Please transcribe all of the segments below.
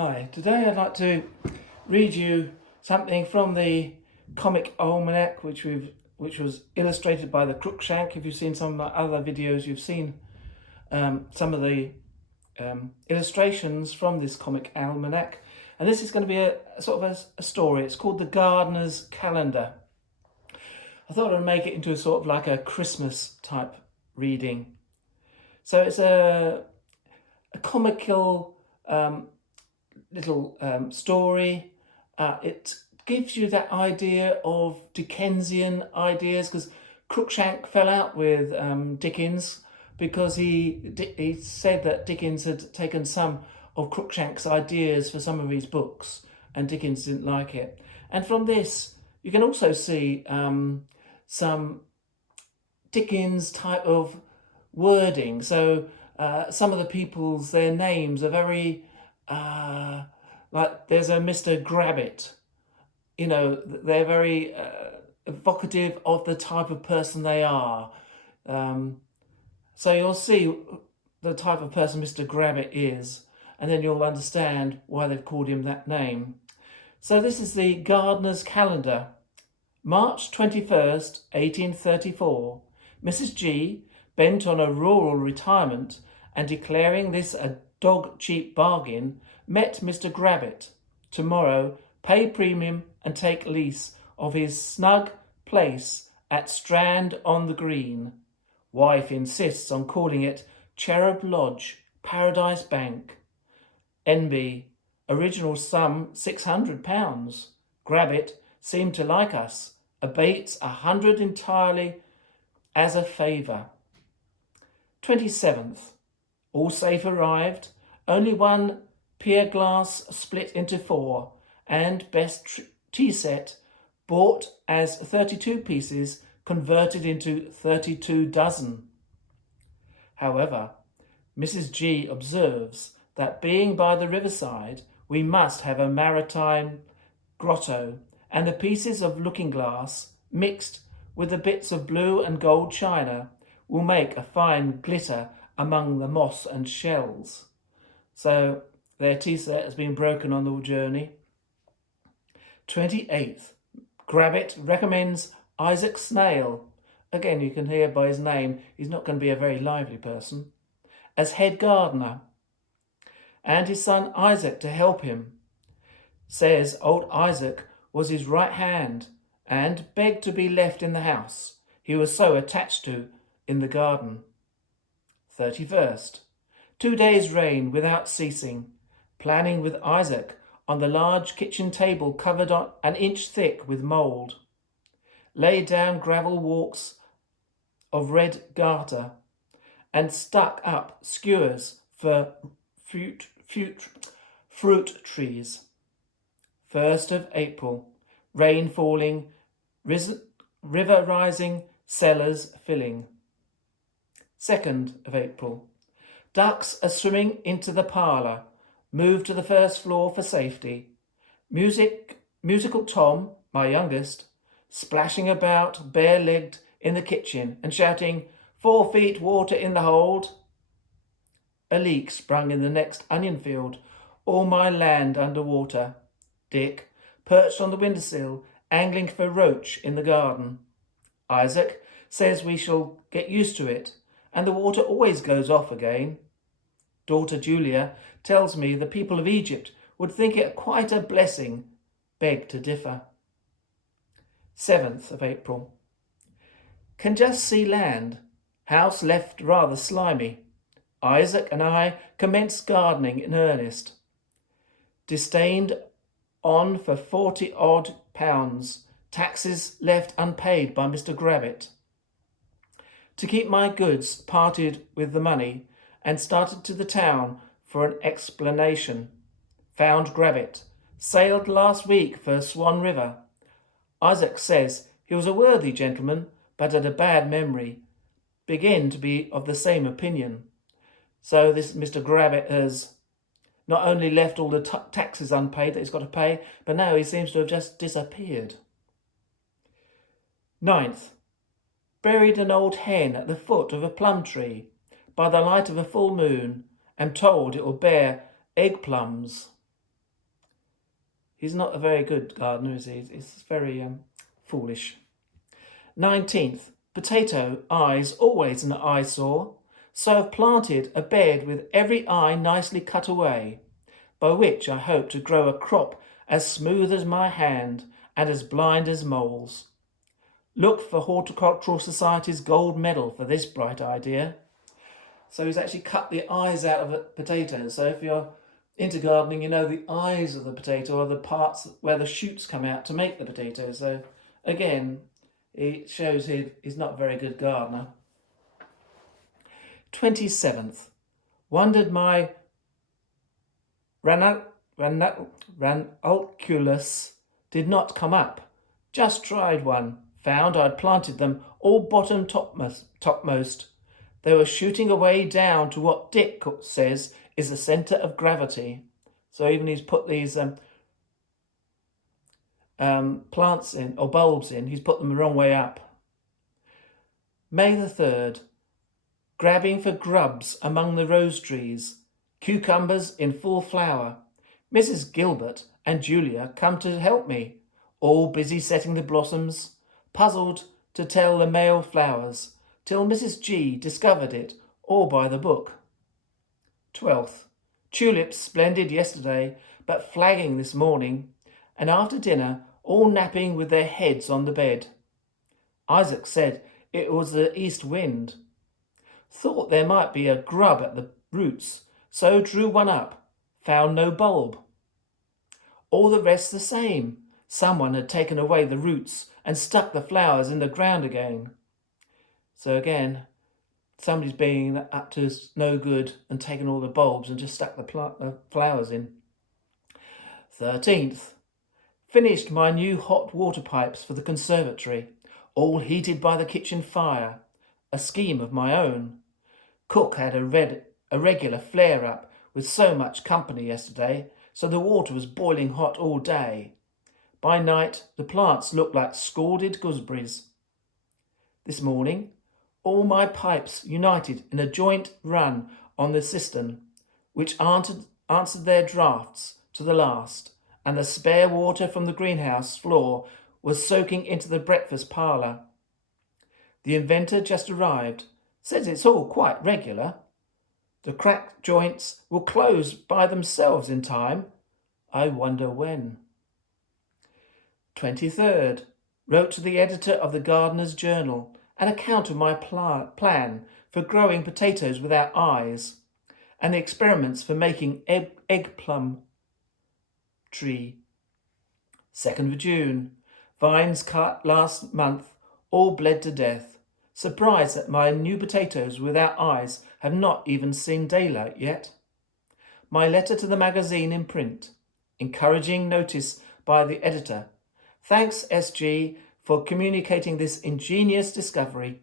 Hi, today I'd like to read you something from the comic almanac, which was illustrated by the Crookshank. If you've seen some of my other videos, you've seen some of the illustrations from this comic almanac, and this is going to be a sort of a story. It's called The Gardener's Calendar. I thought I'd make it into a sort of like a Christmas type reading. So it's a comical little story. It gives you that idea of Dickensian ideas, because Crookshank fell out with Dickens because he said that Dickens had taken some of Crookshank's ideas for some of his books, and Dickens didn't like it. And from this, you can also see some Dickens type of wording. So some of the people's, their names are very like there's a Mr. Grabbit. You know, they're very evocative of the type of person they are. So you'll see the type of person Mr. Grabbit is, and then you'll understand why they've called him that name. So this is the Gardener's Calendar. March 21st, 1834. Mrs. G, bent on a rural retirement and declaring this a dog-cheap bargain, met Mr. Grabbit. Tomorrow, pay premium and take lease of his snug place at Strand on the Green. Wife insists on calling it Cherub Lodge, Paradise Bank. N.B. Original sum £600. Grabbit seemed to like us. Abates 100 entirely as a favour. 27th. All safe arrived. Only one pier glass split into 4, and best tea set bought as 32 pieces converted into 32 dozen. However, Mrs. G observes that being by the riverside, we must have a maritime grotto, and the pieces of looking glass mixed with the bits of blue and gold china will make a fine glitter among the moss and shells. So their tea set has been broken on the journey. 28th. Grabbit recommends Isaac Snail. Again, you can hear by his name, he's not going to be a very lively person. As head gardener. And his son Isaac to help him. Says old Isaac was his right hand and begged to be left in the house he was so attached to in the garden. 31st. 2 days' rain without ceasing. Planning with Isaac on the large kitchen table covered on an inch thick with mould. Laid down gravel walks of red garter and stuck up skewers for fruit trees. 1st of April. Rain falling, river rising, cellars filling. 2nd of April. Ducks are swimming into the parlour. Moved to the first floor for safety. Musical Tom, my youngest, splashing about bare-legged in the kitchen and shouting, 4 feet water in the hold. A leak sprung in the next onion field, all my land under water. Dick, perched on the windowsill, angling for roach in the garden. Isaac says we shall get used to it, and the water always goes off again. Daughter Julia tells me the people of Egypt would think it quite a blessing. Beg to differ. 7th of April. Can just see land. House left rather slimy. Isaac and I commenced gardening in earnest. Disdained on for £40 odd. Taxes left unpaid by Mr. Grabbit. To keep my goods, parted with the money and started to the town for an explanation. Found Grabbit. Sailed last week for Swan River. Isaac says he was a worthy gentleman, but had a bad memory. Begin to be of the same opinion. So this Mr. Grabbit has not only left all the taxes unpaid that he's got to pay, but now he seems to have just disappeared. 9th. Buried an old hen at the foot of a plum tree by the light of a full moon, and told it will bear egg plums. He's not a very good gardener, is he? He's very foolish. 19th, potato eyes always an eyesore, so I've planted a bed with every eye nicely cut away, by which I hope to grow a crop as smooth as my hand and as blind as moles. Look for Horticultural Society's gold medal for this bright idea. So he's actually cut the eyes out of a potato. So if you're into gardening, you know the eyes of the potato are the parts where the shoots come out to make the potato. So again, it shows he's not a very good gardener. 27th, wondered my ranunculus did not come up. Just tried one. Found I'd planted them all bottom topmost. They were shooting away down to what Dick says is the centre of gravity. So even he's put these plants in, or bulbs in, he's put them the wrong way up. May the 3rd, grabbing for grubs among the rose trees, cucumbers in full flower. Mrs. Gilbert and Julia come to help me, all busy setting the blossoms, puzzled to tell the male flowers, till Mrs. G discovered it, all by the book. 12th, tulips splendid yesterday, but flagging this morning, and after dinner all napping with their heads on the bed. Isaac said it was the east wind. Thought there might be a grub at the roots, so drew one up, found no bulb. All the rest the same. Someone had taken away the roots and stuck the flowers in the ground again. So again, somebody's been up to no good and taken all the bulbs and just stuck the flowers in. 13th, finished my new hot water pipes for the conservatory, all heated by the kitchen fire, a scheme of my own. Cook had a regular flare-up with so much company yesterday, so the water was boiling hot all day. By night, the plants looked like scalded gooseberries. This morning, all my pipes united in a joint run on the cistern, which answered their draughts to the last, and the spare water from the greenhouse floor was soaking into the breakfast parlour. The inventor just arrived, says it's all quite regular. The cracked joints will close by themselves in time. I wonder when. 23rd, wrote to the editor of the Gardener's Journal an account of my plan for growing potatoes without eyes and the experiments for making egg plum tree. 2nd of June, vines cut last month all bled to death. Surprised that my new potatoes without eyes have not even seen daylight yet. My letter to the magazine in print. Encouraging notice by the editor. Thanks, SG, for communicating this ingenious discovery.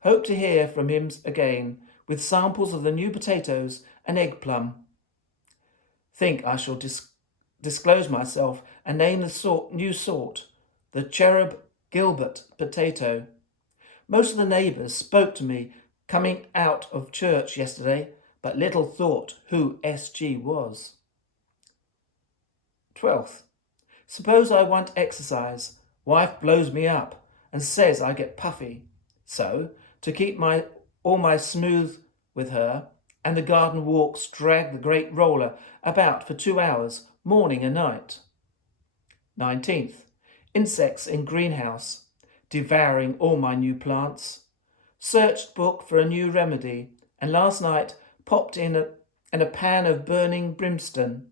Hope to hear from him again with samples of the new potatoes and egg plum. Think I shall disclose myself and name the new sort, the Cherub Gilbert potato. Most of the neighbours spoke to me coming out of church yesterday, but little thought who SG was. 12th. Suppose I want exercise. Wife blows me up and says I get puffy. So, to keep all my smooth with her, and the garden walks drag the great roller about for 2 hours, morning and night. 19th. Insects in greenhouse, devouring all my new plants. Searched book for a new remedy, and last night popped in a pan of burning brimstone.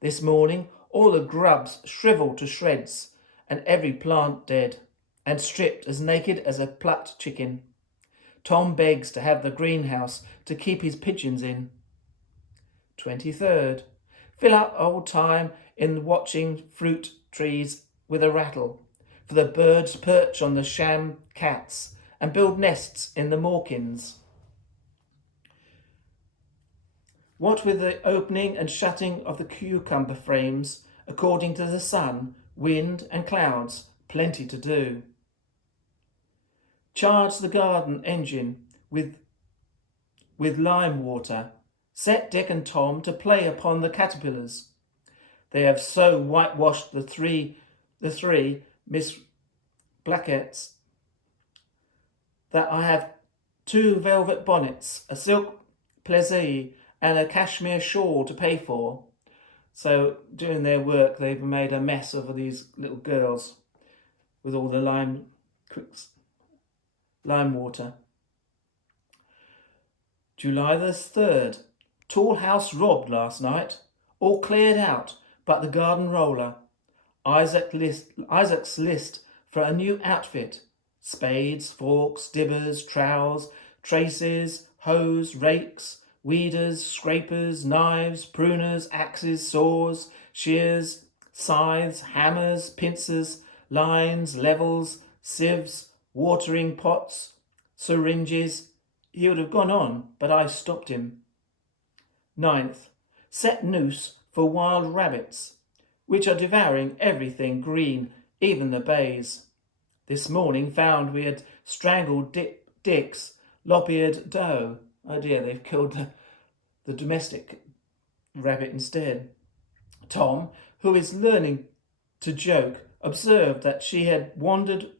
This morning all the grubs shriveled to shreds, and every plant dead, and stripped as naked as a plucked chicken. Tom begs to have the greenhouse to keep his pigeons in. 23rd. Fill up old time in watching fruit trees with a rattle, for the birds perch on the sham cats and build nests in the mawkins. What with the opening and shutting of the cucumber frames, according to the sun, wind and clouds, plenty to do. Charge the garden engine with lime water. Set Dick and Tom to play upon the caterpillars. They have so whitewashed the three Miss Blacketts that I have 2 velvet bonnets, a silk plaisir, and a cashmere shawl to pay for. So doing their work, they've made a mess of these little girls with all the lime water. July the 3rd. Tall house robbed last night. All cleared out, but the garden roller. Isaac's list for a new outfit. Spades, forks, dibbers, trowels, traces, hoes, rakes, weeders, scrapers, knives, pruners, axes, saws, shears, scythes, hammers, pincers, lines, levels, sieves, watering pots, syringes. He would have gone on, but I stopped him. 9th. Set noose for wild rabbits, which are devouring everything green, even the bays. This morning found we had strangled Dick's lop-eared doe. Oh dear, they've killed the domestic rabbit instead. Tom, who is learning to joke, observed that she had wandered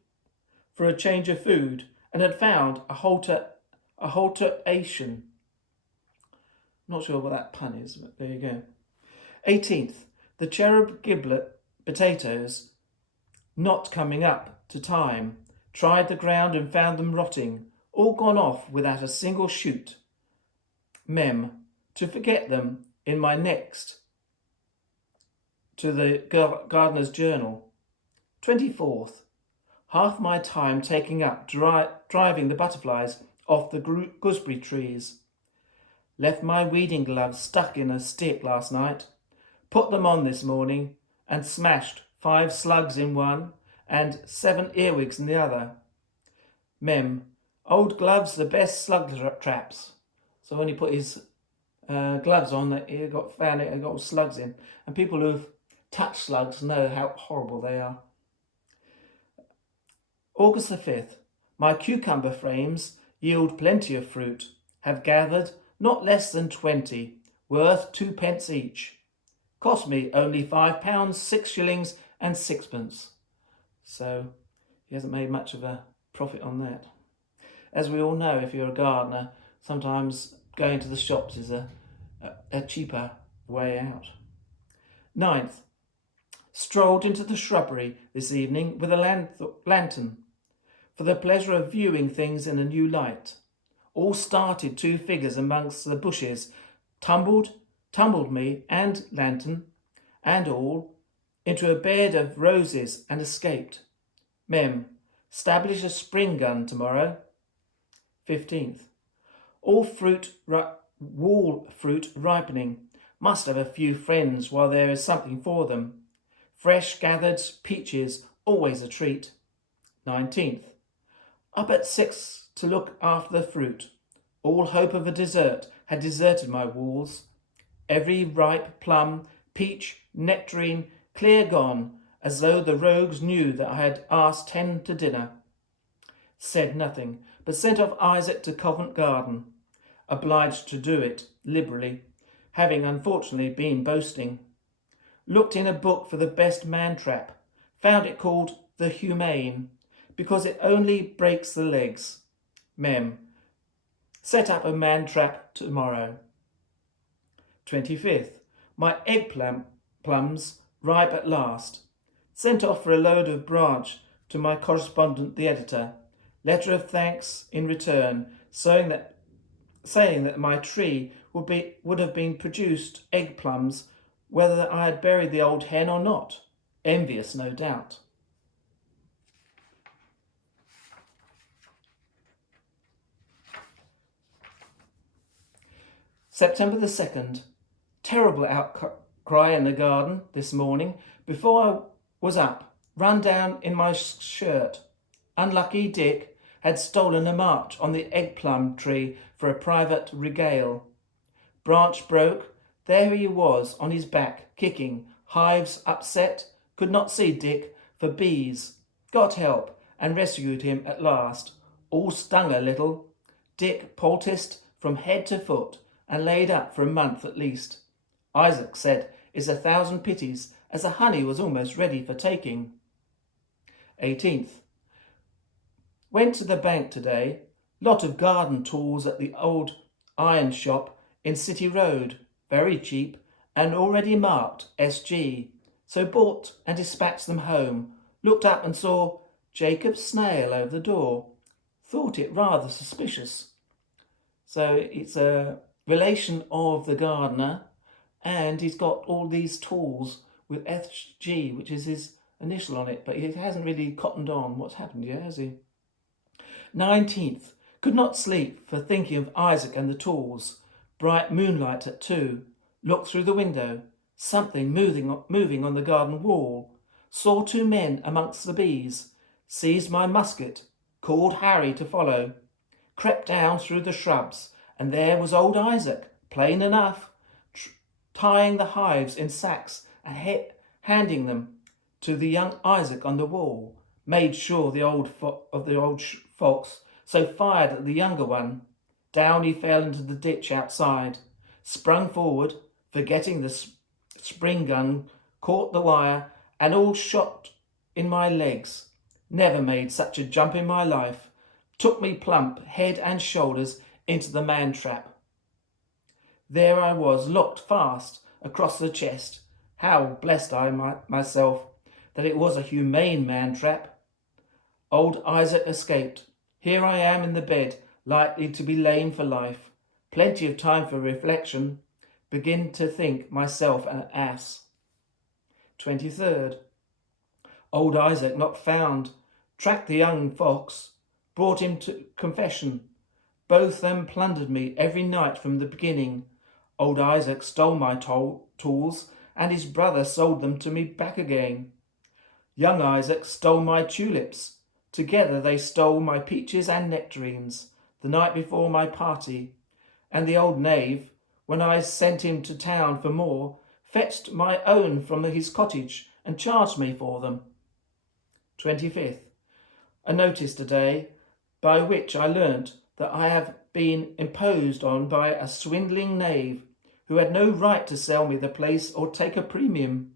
for a change of food and had found a halteration. Not sure what that pun is, but there you go. 18th. The cherub giblet potatoes not coming up to time. Tried the ground and found them rotting. All gone off without a single shoot. Mem. To forget them in my next to the Gardener's Journal. 24th. Half my time taking up driving the butterflies off the gooseberry trees. Left my weeding gloves stuck in a stick last night. Put them on this morning and smashed 5 slugs in one and 7 earwigs in the other. Mem. Old gloves the best slug traps. So when he put his gloves on, he got slugs in. And people who've touched slugs know how horrible they are. August the 5th. My cucumber frames yield plenty of fruit. Have gathered not less than 20, worth 2p each. Cost me only £5, 6 shillings and 6p. So he hasn't made much of a profit on that. As we all know, if you're a gardener, sometimes going to the shops is a cheaper way out. 9th. Strolled into the shrubbery this evening with a lantern for the pleasure of viewing things in a new light. All started 2 figures amongst the bushes, tumbled me and lantern and all into a bed of roses and escaped. Mem. Establish a spring gun tomorrow. 15th. Wall fruit ripening. Must have a few friends while there is something for them. Fresh gathered peaches, always a treat. 19th. Up at 6 to look after the fruit. All hope of a dessert had deserted my walls. Every ripe plum, peach, nectarine, clear gone, as though the rogues knew that I had asked 10 to dinner. Said nothing, but sent off Isaac to Covent Garden, obliged to do it liberally, having unfortunately been boasting. Looked in a book for the best man-trap, found it called The Humane, because it only breaks the legs. Mem. Set up a man-trap tomorrow. 25th. My eggplums ripe at last. Sent off for a load of branch to my correspondent, the editor. Letter of thanks in return, saying that my tree would have been produced egg plums whether I had buried the old hen or not. Envious, no doubt. September the 2nd. Terrible outcry in the garden this morning. Before I was up, run down in my shirt. Unlucky Dick had stolen a march on the egg plum tree for a private regale. Branch broke. There he was on his back, kicking. Hives upset. Could not see Dick for bees. Got help and rescued him at last. All stung a little. Dick poulticed from head to foot and laid up for a month at least. Isaac said is 1,000 pities, as the honey was almost ready for taking. 18th. Went to the bank today. Lot of garden tools at the old iron shop in City Road. Very cheap and already marked SG. So bought and dispatched them home. Looked up and saw Jacob's snail over the door. Thought it rather suspicious. So it's a relation of the gardener, and he's got all these tools with SG, which is his initial on it, but he hasn't really cottoned on what's happened yet, has he? 19th. Could not sleep for thinking of Isaac and the tools. Bright moonlight at 2. Looked through the window. Something moving on the garden wall. Saw 2 men amongst the bees. Seized my musket. Called Harry to follow. Crept down through the shrubs, and there was old Isaac, plain enough, tying the hives in sacks and handing them to the young Isaac on the wall. Made sure of the old fox, so fired at the younger one. Down he fell into the ditch outside. Sprung forward, forgetting the spring gun, caught the wire, and all shot in my legs. Never made such a jump in my life. Took me plump, head and shoulders, into the man-trap. There I was, locked fast across the chest. How blessed I myself that it was a humane man-trap. Old Isaac escaped. Here I am in the bed, likely to be lame for life. Plenty of time for reflection. Begin to think myself an ass. 23rd. Old Isaac not found. Tracked the young fox. Brought him to confession. Both them plundered me every night from the beginning. Old Isaac stole my tools, and his brother sold them to me back again. Young Isaac stole my tulips. Together they stole my peaches and nectarines the night before my party, and the old knave, when I sent him to town for more, fetched my own from his cottage and charged me for them. 25th. A notice today, by which I learnt that I have been imposed on by a swindling knave who had no right to sell me the place or take a premium.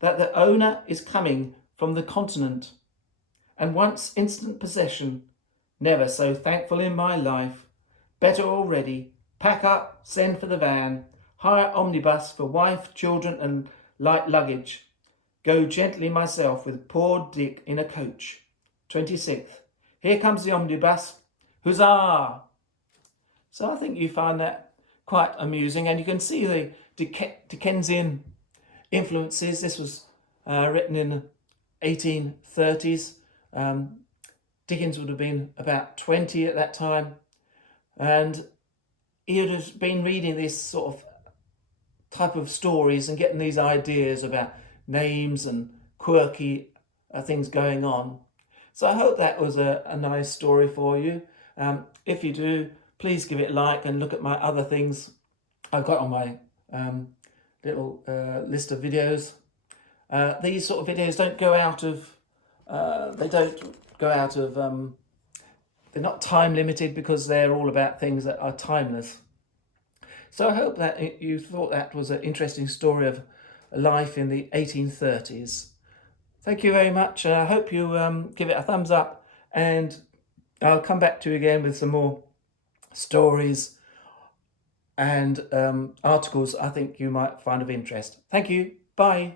That the owner is coming from the continent and wants instant possession. Never so thankful in my life. Better already. Pack up, send for the van. Hire omnibus for wife, children and light luggage. Go gently myself with poor Dick in a coach. 26th. Here comes the omnibus. Huzzah! So I think you find that quite amusing, and you can see the Dickensian influences. This was written in the 1830s. Dickens would have been about 20 at that time, and he would have been reading this sort of type of stories and getting these ideas about names and quirky things going on. So I hope that was a nice story for you. If you do, please give it a like and look at my other things I've got on my little list of videos. These sort of videos don't go out of, they're not time limited because they're all about things that are timeless. So I hope that you thought that was an interesting story of life in the 1830s. Thank you very much. I hope you give it a thumbs up, and I'll come back to you again with some more stories and articles I think you might find of interest. Thank you. Bye.